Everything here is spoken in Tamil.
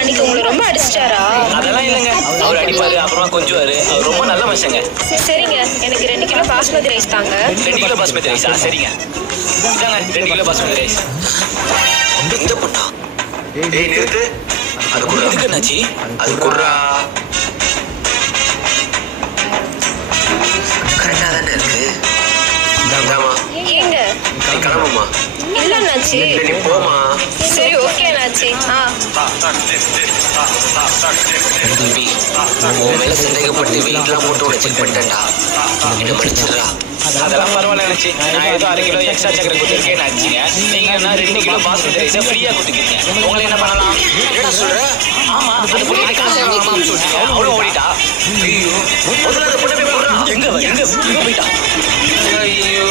அன்னைக்கு உங்களை ரொம்ப அடிச்சிட்டாரா? அதெல்லாம் இல்லைங்க, அவர் அடிப்பாரு அப்புறமா கொஞ்சுவாரு. அவர் ரொம்ப நல்ல மனுஷங்க. சரிங்க, எனக்கு 2 கிலோ பாஸ்மதி ரைஸ் தாங்க. 2 கிலோ பாஸ்மதி ரைஸா? சரிங்க, இதாங்க 2 கிலோ பாஸ்மதி ரைஸ். இந்த பொண்ணா? ஏய் நிறுத்து. அது குடுறா. எதுக்கு என்னாச்சு? அது குடுறா. கரெக்டா தானே இருக்கு. இந்தாமா. ஏங்க நீ கிளம்புமா. இல்ல அண்ணாச்சி. இல்ல நீ போமா. சரி ஓகே அண்ணாச்சி. தம்பி, உன் மேல சந்தேகப்பட்டு வீட்டெல்லாம் போட்டு உடச்சு பண்ணிட்டேன்டா. என்ன மன்னிச்சிடுறா. அதெல்லாம் பரவாயில்ல நினைச்சு. நான் ஏதோ 1/2 கிலோ எக்ஸ்ட்ரா சக்கரை கொடுத்துருக்கேன் நினைச்சிங்க. நீங்க என்ன 2 கிலோ பாஸ்மதி ரைஸை ஃப்ரீயா கொடுத்துருக்கீங்க. உங்களை என்ன பண்ணலாம்? என்னடா சொல்ற? ஆமா, அது புள்ளி காசு வாங்கி சொல்லிட்டு அவளும் ஓடிட்டா. ஐயோ, முதல்ல அந்த பொண்ணை போய் போடுறா. எங்க போயிட்டா? ஐயோ